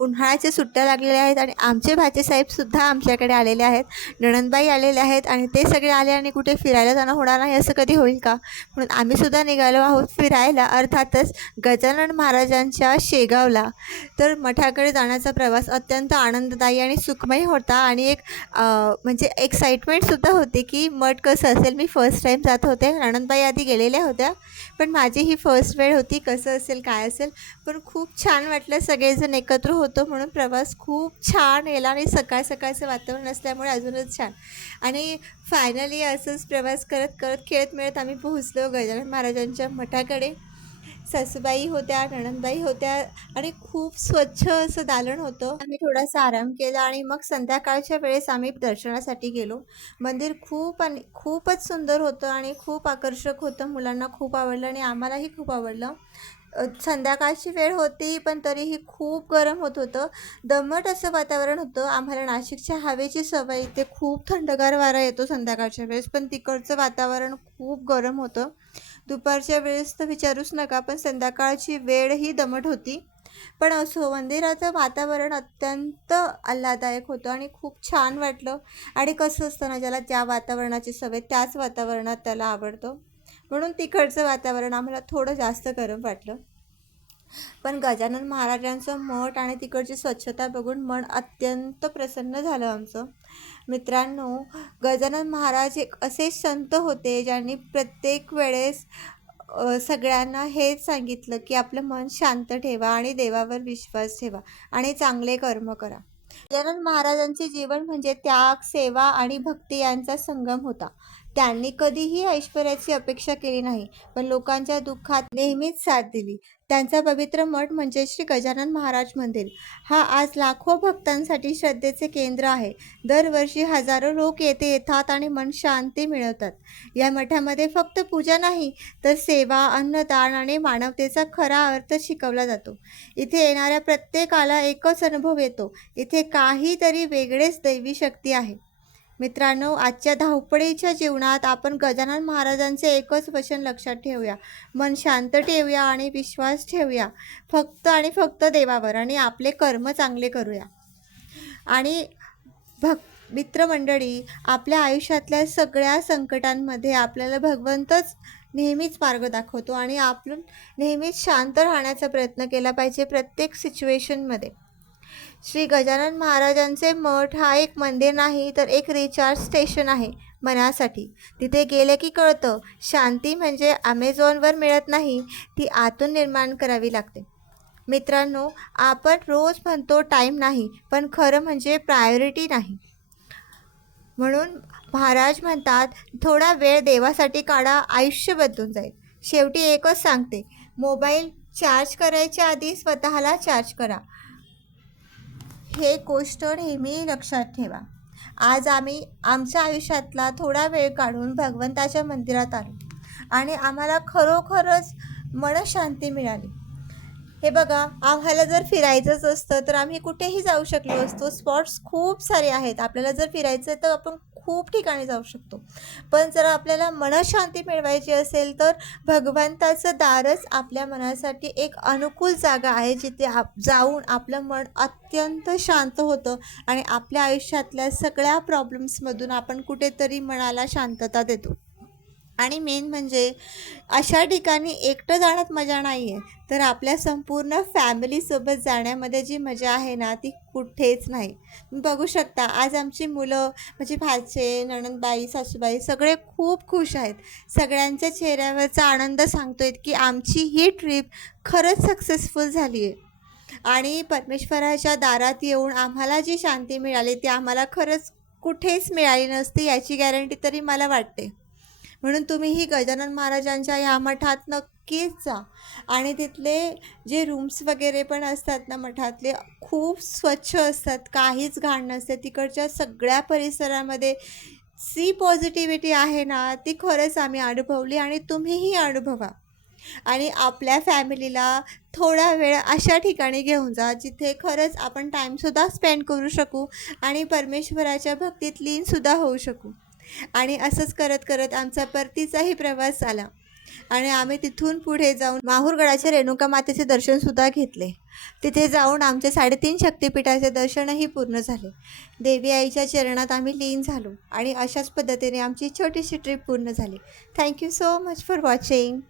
उन्हाळ्याच्या सुट्ट्या लागलेल्या आहेत आणि आमचे भाचेसाहेबसुद्धा आमच्याकडे आलेले आहेत, नणंदबाई आलेले आहेत आणि ते सगळे आले आणि कुठे फिरायला जाणं होणार नाही असं कधी होईल का? म्हणून आम्हीसुद्धा निघालो आहोत फिरायला, अर्थातच गजानन महाराजांच्या शेगावला. तर मठाकडे जाण्याचा प्रवास अत्यंत आनंददायी आणि सुखमय होता आणि म्हणजे एक्साइटमेंटसुद्धा होती की मठ कसं असेल. मी फर्स्ट टाईम जात होते, नणंदबाई आधी गेलेल्या होत्या, पण माझी ही फर्स्ट वेळ होती. कसं असेल काय असेल, पण खूप छान वाटलं. सगळेजण एकत्र होतो म्हणून प्रवास खूप छान गेला आणि सकाळ सकाळचं वातावरण असल्यामुळे अजूनच छान. आणि फायनली असंच प्रवास करत करत खेळत मिळत आम्ही पोहोचलो गजानन महाराजांच्या मठाकडे. सासूबाई होत्या, नणंदबाई होत्या आणि खूप स्वच्छ असं दालन होतं. आम्ही थोडासा आराम केला आणि मग संध्याकाळच्या वेळेस आम्ही दर्शनासाठी गेलो. मंदिर खूपच सुंदर होतं आणि खूप आकर्षक होतं. मुलांना खूप आवडलं आणि आम्हालाही खूप आवडलं. संध्याकाळची वेळ होती पण तरीही खूप गरम होत होतं. दमट असं वातावरण होतं. आम्हाला नाशिकच्या हवेची सवय, इथे खूप थंडगार वारा येतो संध्याकाळच्या वेळेस, पण तिकडचं वातावरण खूप गरम होतं. दुपारच्या वेळेस तर विचारूच नका, पण संध्याकाळची वेळही दमट होती. पण असो, मंदिराचं वातावरण अत्यंत आल्हाददायक होतं आणि खूप छान वाटलं. आणि कसं असतं ना, ज्याला ज्या वातावरणाची सवय त्याच वातावरणात त्याला आवडतं, म्हणून तिकडचं वातावरण आम्हाला थोडं जास्त गरम वाटलं. पण गजानन महाराजांचं मठ आणि तिकडची स्वच्छता बघून मन अत्यंत प्रसन्न झालं आमचं. मित्रांनो, गजानन महाराज एक असे संत होते ज्यांनी प्रत्येक वेळेस सगळ्यांना हेच सांगितलं की आपलं मन शांत ठेवा आणि देवावर विश्वास ठेवा आणि चांगले कर्म करा. गजानन महाराजांचे जीवन म्हणजे त्याग, सेवा आणि भक्ती यांचा संगम होता. त्यांनी कधीही ऐश्वर्याची अपेक्षा केली नाही, पण लोकांच्या दुःखात नेहमीच साथ दिली. त्यांचा पवित्र मठ म्हणजे श्री गजानन महाराज मंदिर हा आज लाखो भक्तांसाठी श्रद्धेचे केंद्र आहे. दरवर्षी हजारो लोक येथे येतात आणि मन शांती मिळवतात. या मठामध्ये फक्त पूजा नाही, तर सेवा, अन्नदान आणि मानवतेचा खरा अर्थ शिकवला जातो. इथे येणाऱ्या प्रत्येकाला एकच अनुभव येतो, इथे काहीतरी वेगळेच दैवी शक्ती आहे. मित्रांनो, आजच्या धावपळीच्या जीवनात आपण गजानन महाराजांचे एकच वचन लक्षात ठेवूया. मन शांत ठेवूया आणि विश्वास ठेवूया फक्त आणि फक्त देवावर, आणि आपले कर्म चांगले करूया. आणि मित्रमंडळी, आपल्या आयुष्यातल्या सगळ्या संकटांमध्ये आपल्याला भगवंतच नेहमीच मार्ग दाखवतो आणि आपण नेहमीच शांत राहण्याचा प्रयत्न केला पाहिजे प्रत्येक सिच्युएशनमध्ये. श्री गजानन महाराजांचे मठ हा एक मंदिर नाही, तर एक रिचार्ज स्टेशन आहे मनासाठी. तिथे गेले की कळतं, शांती म्हणजे ॲमेझॉनवर मिळत नाही, ती आतून निर्माण करावी लागते. मित्रांनो, आपण रोज म्हणतो टाईम नाही, पण खरं म्हणजे प्रायोरिटी नाही. म्हणून महाराज म्हणतात, थोडा वेळ देवासाठी काढा, आयुष्य बदलून जाईल. शेवटी एकच सांगते, मोबाईल चार्ज करायच्या आधी स्वतःला चार्ज करा. हे गोष्ट नेहमी लक्षात ठेवा. आज आम्ही आमच्या आयुष्यातला थोडा वेळ काढून भगवंताच्या मंदिरात आलो आणि आम्हाला खरोखरच मनशांती मिळाली. हे बघा, आम्हाला जर फिरायचंच असतं तर आम्ही कुठेही जाऊ शकलो असतो. स्पॉट्स खूप सारे आहेत. आपल्याला जर फिरायचं आहे तर आपण खूप ठिकाणी जाऊ शकतो. पण जर आपल्याला मनशांती मिळवायची असेल तर भगवंताचं दारच आपल्या मनासाठी एक अनुकूल जागा आहे, जिथे जाऊन आपलं मन अत्यंत शांत होतं आणि आपल्या आयुष्यातल्या सगळ्या प्रॉब्लेम्समधून आपण कुठेतरी मनाला शांतता देतो. आणि मेन म्हणजे अशा ठिकाणी एकटं जाण्यात मजा नाही आहे, तर आपल्या संपूर्ण फॅमिलीसोबत जाण्यामध्ये जी मजा आहे ना, ती कुठेच नाही. बघू शकता, आज आमची मुलं म्हणजे भाचे, नणंदबाई, सासूबाई सगळे खूप खुश आहेत. सगळ्यांच्या चेहऱ्यावरचा आनंद सांगतोय की आमची ही ट्रिप खरंच सक्सेसफुल झाली आहे. आणि परमेश्वराच्या दारात येऊन आम्हाला जी शांती मिळाली ती आम्हाला खरंच कुठेच मिळाली नसती, याची गॅरंटी तरी मला वाटते. म्हणून तुम्हीही गजानन महाराजांच्या या मठात नक्कीच जा. आणि तिथले जे रूम्स वगैरे पण असतात ना मठातले, खूप स्वच्छ असतात, काहीच घाण नसते. तिकडच्या सगळ्या परिसरामध्ये पॉझिटिव्हिटी आहे ना, ती खरंच आम्ही अनुभवली आणि तुम्हीही अनुभवा. आणि आपल्या फॅमिलीला थोडा वेळ अशा ठिकाणी घेऊन जा, जिथे खरंच आपण टाईमसुद्धा स्पेंड करू शकू आणि परमेश्वराच्या भक्तीत लीनसुद्धा होऊ शकू. आणि असंच करत करत आमचा परतीचाही प्रवास झाला. आणि आम्ही तिथून पुढे जाऊन माहूरगडाच्या रेणुका मातेचे दर्शनसुद्धा घेतले. तिथे जाऊन आमचे 3.5 शक्तिपीठाचे दर्शनही पूर्ण झाले. देवी आईच्या चरणात आम्ही लीन झालो आणि अशाच पद्धतीने आमची छोटीशी ट्रिप पूर्ण झाली. Thank you so much for watching.